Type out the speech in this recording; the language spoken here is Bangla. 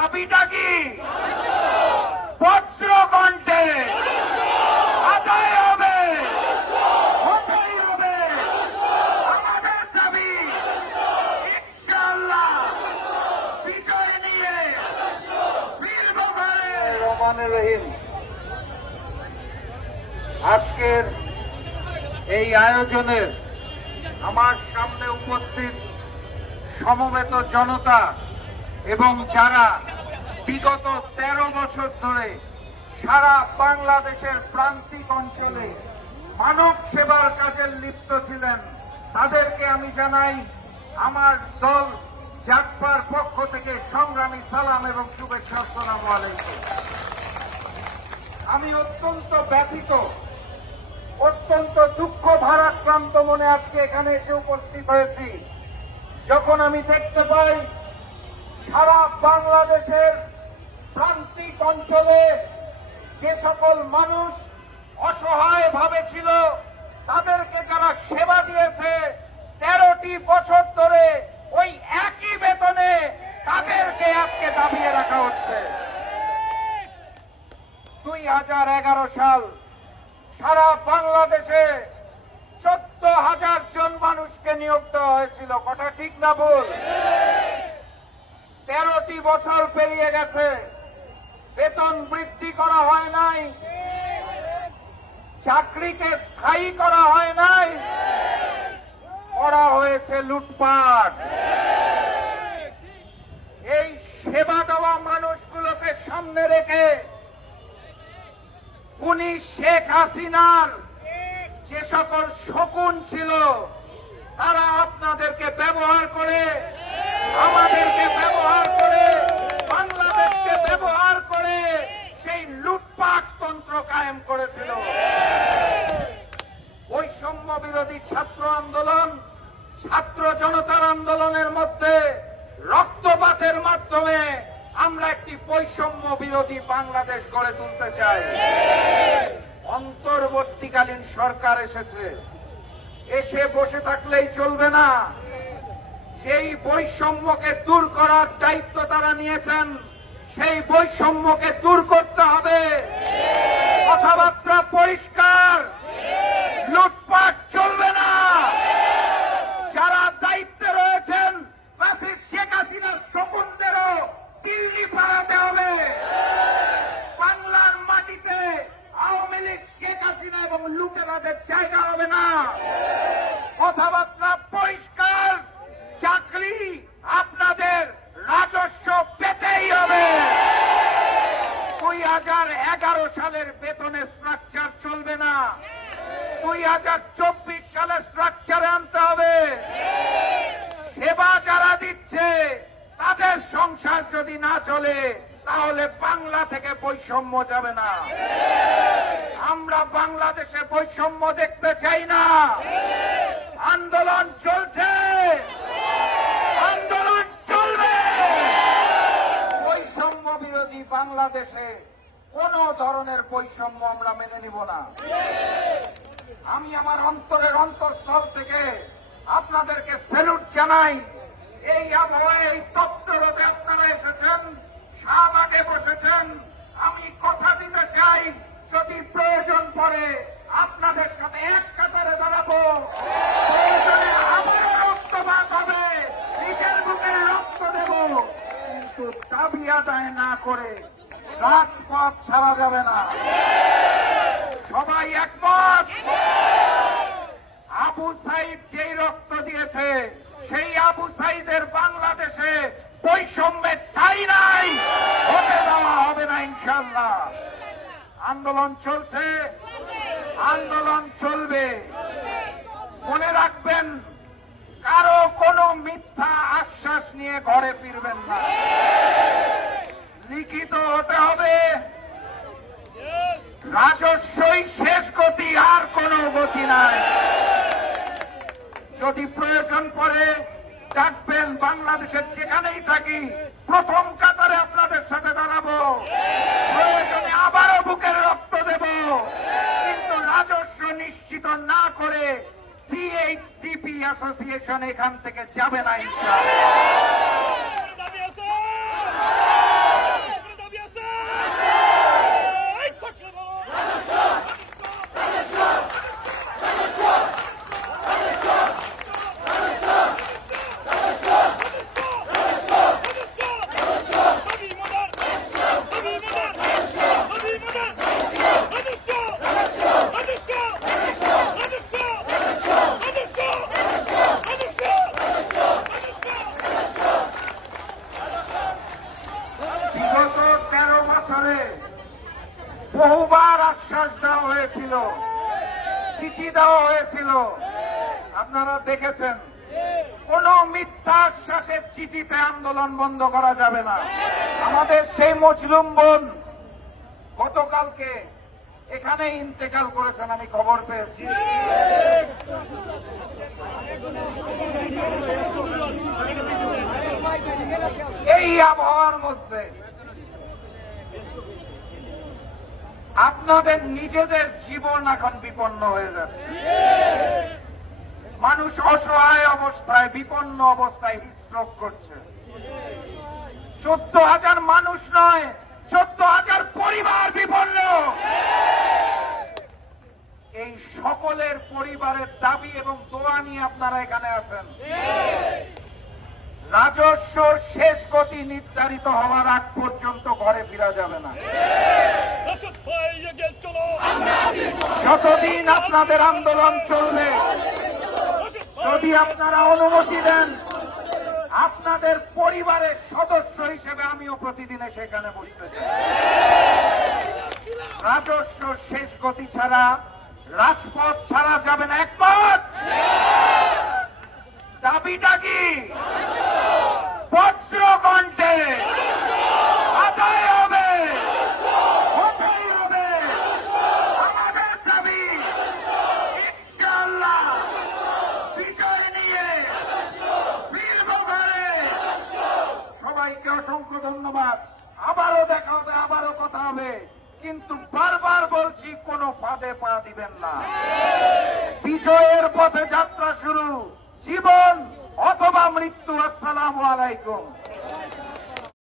দাবিটা কি? বজ্র কণ্ঠে আদায় হবে, হতেই হবে আমাদের দাবি। ইনশাআল্লাহ বিজয় নিয়ে ফিরব ঘরে। রহমানুর রহিম, আজকের এই আয়োজনের আমার সামনে উপস্থিত সমবেত জনতা এবং যারা বিগত 13 বছর ধরে সারা বাংলাদেশের প্রান্তিক অঞ্চলে মানব সেবার কাজে লিপ্ত ছিলেন, তাদেরকে আমি জানাই আমার দল জাগবার পক্ষ থেকে সংগ্রামী সালাম এবং শুভেচ্ছা। আসসালামু আলাইকুম। আমি অত্যন্ত ব্যথিত, অত্যন্ত দুঃখ ভারাক্রান্ত মনে আজকে এখানে এসে উপস্থিত হয়েছি, যখন আমি দেখতে পাই সারা বাংলাদেশের প্রান্তিক অঞ্চলে যে সকল মানুষ অসহায় ভাবে ছিল, তাদেরকে যারা সেবা দিয়েছে 13টি বছর ধরে ওই একই বেতনে তাদেরকে আজকে দাবিয়ে রাখা হচ্ছে। 2011 সাল সারা বাংলাদেশে 14,000 জন মানুষকে নিয়োগ দেওয়া হয়েছিল। কথা ঠিক না ভুল? 13টি বছর পেরিয়ে গেছে, বেতন বৃদ্ধি করা হয় নাই, চাকরিকে স্থায়ী করা হয় নাই, করা হয়েছে লুটপাট। এই সেবা দেওয়া মানুষগুলোকে সামনে রেখে উনি শেখ হাসিনার যে সকল শকুন ছিল, তারা আপনাদেরকে ব্যবহার করে, আমাদেরকে ব্যবহার করে, বাংলাদেশকে ব্যবহার করে সেই লুটপাট তন্ত্র কায়েম করেছিল। বৈষম্য বিরোধী ছাত্র আন্দোলন, ছাত্র জনতার আন্দোলনের মধ্যে রক্তপাতের মাধ্যমে আমরা একটি বৈষম্য বিরোধী বাংলাদেশ গড়ে তুলতে চাই। অন্তর্বর্তীকালীন সরকার এসেছে, এসে বসে থাকলেই চলবে না। যেই বৈষম্যকে দূর করার দায়িত্ব তারা নিয়েছেন, সেই বৈষম্যকে দূর করতে হবে। কথাবার্তা পরিষ্কার, লুটপাট চলবে না। যারা দায়িত্বে রয়েছেন, শেখ হাসিনার শকুনদেরও দিল্লি পালাতে হবে। বাংলার মাটিতে আওয়ামী লীগ, শেখ হাসিনা এবং লুটেরাদের জায়গা হবে না। কথাবার্তা পরিষ্কার, চাকরি আপনাদের রাজস্ব পেতেই হবে। 2011 সালের বেতনের স্ট্রাকচার চলবে না, 2024 সালের স্ট্রাকচারে আনতে হবে। সেবা যারা দিচ্ছে তাদের সংসার যদি না চলে, তাহলে বাংলা থেকে বৈষম্য যাবে না। আমরা বাংলাদেশে বৈষম্য দেখতে চাই না। আন্দোলন চলছে, আন্দোলন চলবে। বৈষম্য বিরোধী বাংলাদেশে কোন ধরনের বৈষম্য আমরা মেনে নিব না। আমি আমার অন্তরের অন্তঃস্থল থেকে আপনাদেরকে স্যালুট জানাই। এই আবহাওয়ায়, এই তপ্তরোদে আপনারা এসেছেন, শাহবাগে বসেছেন। আমি কথা দিতে চাই, যদি প্রয়োজন পড়ে আপনাদের সাথে এক কাতারে দাঁড়াবো। প্রয়োজনে আবারও রক্তপাত হবে, নিজের বুকে রক্ত দেব, কিন্তু দাবি আদায় না করে রাজপথ ছাড়া যাবে না। সবাই একমত? আবু সাইদ যেই রক্ত দিয়েছে, সেই আবু সাইদের বাংলাদেশে বৈষম্যের ঠাঁই নাই, হতে দেওয়া হবে না ইনশাআল্লাহ। আন্দোলন চলছে, আন্দোলন চলবে। মনে রাখবেন, কারো কোনো মিথ্যা আশ্বাস নিয়ে ঘরে ফিরবেন না। লিখিত হতে হবে। রাজস্বই শেষ গতি, আর কোনো গতি নাই। যদি প্রয়োজন পড়ে ডাকবেন, বাংলাদেশের যেখানেই থাকি প্রথম কাতারে আপনাদের সাথে দাঁড়াবো। প্রয়োজনে আবারও বুকের রক্ত দেব, কিন্তু রাজস্ব নিশ্চিত না করে সিএইচসিপি অ্যাসোসিয়েশন এখান থেকে যাবে না ইনশাআল্লাহ। হয়েছিল, চিঠি দেওয়া হয়েছিল, আপনারা দেখেছেন। কোন মিথ্যা আশ্বাসের চিঠিতে আন্দোলন বন্ধ করা যাবে না। আমাদের সেই মজলুম বোন গতকালকে এখানে ইন্তেকাল করেছেন, আমি খবর পেয়েছি। এই আবহাওয়ার মধ্যে আপনাদের নিজেদের জীবন এখন বিপন্ন হয়ে যাচ্ছে। মানুষ অসহায় অবস্থায়, বিপন্ন অবস্থায় হিটস্ট্রোক করছে। 14,000 মানুষ নয়, 14,000 পরিবার বিপন্ন। এই সকলের পরিবারের দাবি এবং দোয়া নিয়ে আপনারা এখানে আছেন। রাজস্ব শেষ গতি নির্ধারিত হওয়ার আগ পর্যন্ত ঘরে ফেরা যাবে না। যতদিন আপনাদের আন্দোলন চলবে, যদি আপনারা অনুমতি দেন, আপনাদের পরিবারের সদস্য হিসেবে আমিও প্রতিদিন সেখানে বসতে চাই। রাজস্ব শেষ গতি ছাড়া রাজপথ ছাড়া যাবে না। একমত? দাবিটা কি? বজ্র কণ্ঠে আদায় হবে, হতেই হবে। আমাদের দাবি ইনশাআল্লাহ বিজয় নিয়ে ফিরব ঘরে। সবাইকে অসংখ্য ধন্যবাদ। আবারও দেখা হবে, আবারও কথা হবে, কিন্তু বারবার বলছি কোনো ফাঁদে পা দিবেন না। বিজয়ের পথে যাত্রা শুরু, জীবন অথবা মৃত্যু। আসসালামু আলাইকুম।